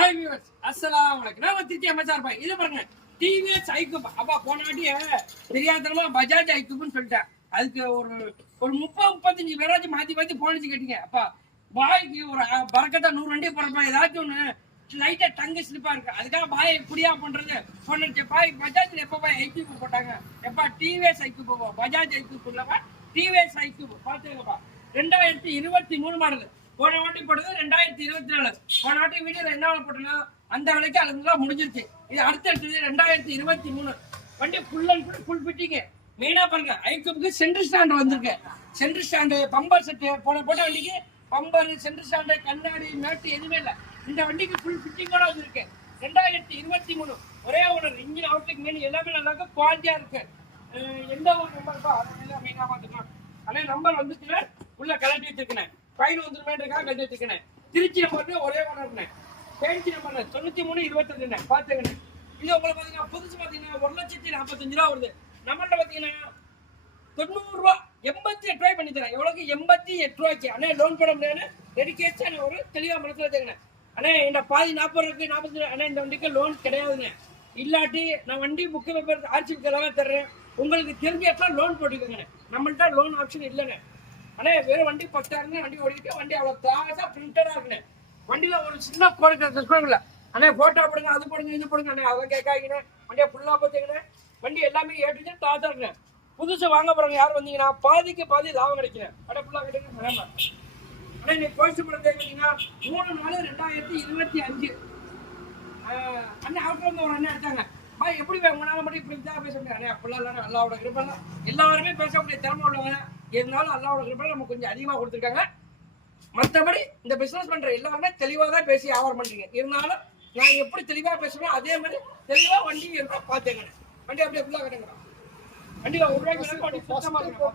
Hi viewers, அஸ்ஸலாமு அலைக்கும். நான் திருச்சி எம்எஸ்ஆர் பாய். இது பாருங்க, டிவிஎஸ் ஐக்யூப். அப்பா போனாட்டியே தெரியாதனமா பஜாஜ் ஐக்யூப்னு சொல்லிட்டேன். அதுக்கு ஒரு 30-35 பேராச்சும் மாத்தி மாத்தி போனிச்சு கேட்டீங்க. அப்பா பாய்க்கு ஒரு பறக்கத்தா 100 வண்டி போறப்பா, ஏதாச்சும் ஒண்ணு லைட்டா டங்கு ஸ்லிப்பா இருக்கு. அதுக்காக பாய் குடியா பண்றது போனிச்சு. பாய் பஜாஜ்ல எப்ப பாய் ஐக்யூப் போட்டாங்க? எப்பா டிவிஎஸ் ஐக்யூப், பஜாஜ் ஐக்யூப் இல்லப்பா, டிவிஎஸ் ஐக்யூப் பாத்துக்கப்பா. 2023 மாடல். போன வாட்டி போட்டது 2024. போன வாட்டி வீடியோல என்ன போட்டோம்னா அந்த விலைக்கு அதுதான் முடிஞ்சிருச்சு. இது அடுத்தது 2023 வண்டி ஃபுல் அண்ட் ஃபுல் ஃபிட்டிங். மெயினா பாருங்க, ஐக்யூப்க்கு சென்டர் ஸ்டாண்ட் வந்திருக்கு. Centre stand, bumper set. போட்ட வண்டிக்கு பம்பர், சென்டர் ஸ்டாண்டு, கண்ணாடி, மேட்டு எதுவுமே இல்லை. இந்த வண்டிக்கு ஃபுல் ஃபிட்டிங்கோட வந்திருக்கு. 2023 ஒரே ஓனர். இன்ஜின் அவுட்லுக் மெயின் எல்லாமே நல்லா இருக்கு, குவாலிட்டியா இருக்கு. எந்த ஒரு நம்பர்ப்பா அதெல்லாம் மெயினா பாத்துக்கலாம். அதே நம்பர் வந்துச்சுன்னா உள்ள கலட்டி வச்சிருக்கேன். ஃபைன் வந்துருமேன்றக்காக கட்டி வச்சுக்கணும். திருச்சி நம்பர் ஒரே ஒன்று. பேச்சு நம்பர் 9322 பாத்துக்கணும். இது உங்களுக்கு பாத்தீங்கன்னா புதுசு பாத்தீங்கன்னா 1,45,000 வருது. நம்மள்ட்ட பாத்தீங்கன்னா 90 ரூபா 88 ரூபாய் பண்ணி தரேன். எவ்வளவுக்கு? 88 ரூபாய்க்கு. அண்ணே லோன் போட முடியாது. ரெடிகேஷன் அண்ணே ஒரு தெளிவா மனசுல வச்சுக்கணும். அண்ணே இந்த பாதி 40 இருக்கு, 45. அண்ணே இந்த வண்டிக்கு லோன் கிடையாதுங்க. இல்லாட்டி நான் வண்டி புக்கு பேப்பர் ஆர்சி புக்கெல்லாம் தர்றேன். உங்களுக்கு தெரிஞ்ச லோன் போட்டுக்கோங்க. நம்மள்ட்ட லோன் ஆப்ஷன் இல்லைங்க. அண்ணே வேற வண்டி 10,000 வண்டி ஓடிட்டு வண்டி அவ்வளவு தாசா பிரிண்டடா இருக்குண்ணே. வண்டியில ஒரு சின்ன கோடு இல்லை. அண்ணே போட்டோ போடுங்க, அது போடுங்க, இது போடுங்க. அண்ணே அதை கேட்காங்கண்ணே. வண்டியை ஃபுல்லா பார்த்துக்கண்ணே. வண்டி எல்லாமே ஏற்றுச்சு தாசா இருக்குண்ணே. புதுசு வாங்க போறவங்க யார் வந்தீங்கன்னா பாதிக்கு பாதி லாபம் கிடைக்கிறேன். அடே ஃபுல்லா கிடைக்கும். அண்ணே நீ போயிட்டு போட கேட்டீங்கன்னா 3/4/2025. அண்ணே ஆஃப்டர் வந்து ஒரு அண்ணன் எடுத்தாங்க. பாய் எப்படி உங்களால மட்டும் இப்படி தான் பேச முடியாது. அண்ணே அப்படிலாம் இல்லை, அல்லாவோட கிருபை. எல்லாருமே பேசக்கூடிய திறமை உள்ளவங்க. இருந்தாலும் அல்லாவோட கிருபை நம்ம கொஞ்சம் அதிகமாக கொடுத்துருக்காங்க. மற்றபடி இந்த பிசினஸ் பண்ற எல்லாருமே தெளிவாக தான் பேசி வியாபாரம் பண்றீங்க. இருந்தாலும் நான் எப்படி தெளிவாக பேசுவேன் அதே மாதிரி தெளிவா வண்டி இருந்தா பாத்துங்க. வண்டி அப்படியே ஃபுல்லா கட்டுங்க. வண்டியில 1 ரூபாய்க்கு வண்டி சுத்தமா இருக்கும்.